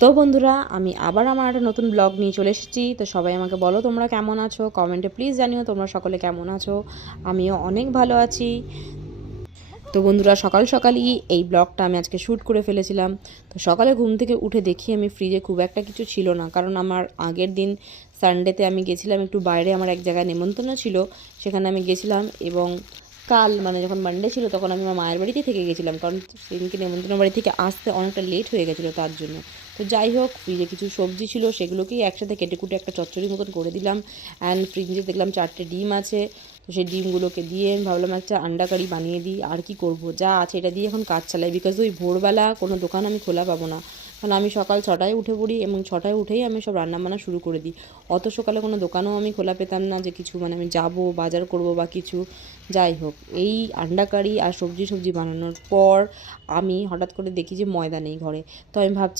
তো বন্ধুরা, আমি আবার আমার একটা নতুন ব্লগ নিয়ে চলে এসেছি। তো সবাই আমাকে বলো তোমরা কেমন আছো, কমেন্টে প্লিজ জানিও তোমরা সকলে কেমন আছো। আমিও অনেক ভালো আছি। তো বন্ধুরা, সকাল সকালই এই ব্লগটা আমি আজকে শ্যুট করে ফেলেছিলাম। তো সকালে ঘুম থেকে উঠে দেখি আমি ফ্রিজে খুব একটা কিছু ছিল না, কারণ আমার আগের দিন সানডেতে আমি গেছিলাম একটু বাইরে, আমার এক জায়গায় নেমন্তন্ন ছিল, সেখানে আমি গেছিলাম। এবং কাল মানে যখন মানডে ছিল তখন আমি আমার মায়ের বাড়িতেই থেকে গেছিলাম, কারণ সেদিনকে নেমন্তন্ন বাড়ি থেকে আসতে অনেকটা লেট হয়ে গেছিলো তার জন্য। তো যাই হোক, ফ্রিজে কিছু সবজি ছিল, সেগুলোকেই একসাথে কেটে কুটে একটা চচ্চড়ির মতন করে দিলাম। অ্যান্ড ফ্রিজে দেখলাম 4টে ডিম আছে। তো সেই ডিমগুলোকে দিয়ে আমি ভাবলাম একটা আন্ডা কারি বানিয়ে দিই। আর কি করব, যা আছে এটা দিয়ে এখন কাজ চালাই, বিকজ ওই ভোরবেলা কোনো দোকান আমি খোলা পাবো না। কারণ আমি সকাল 6টায় উঠে পড়ি এবং 6টায় উঠেই আমি সব রান্নাবান্না শুরু করে দিই। অত সকালে কোনো দোকানও আমি খোলা পেতাম না যে কিছু মানে আমি যাব বাজার করব বা কিছু। যাই হোক, এই আন্ডা কারি আর সবজি বানানোর পর আমি হঠাৎ করে দেখি যে ময়দা নেই ঘরে। তো আমি ভাবছি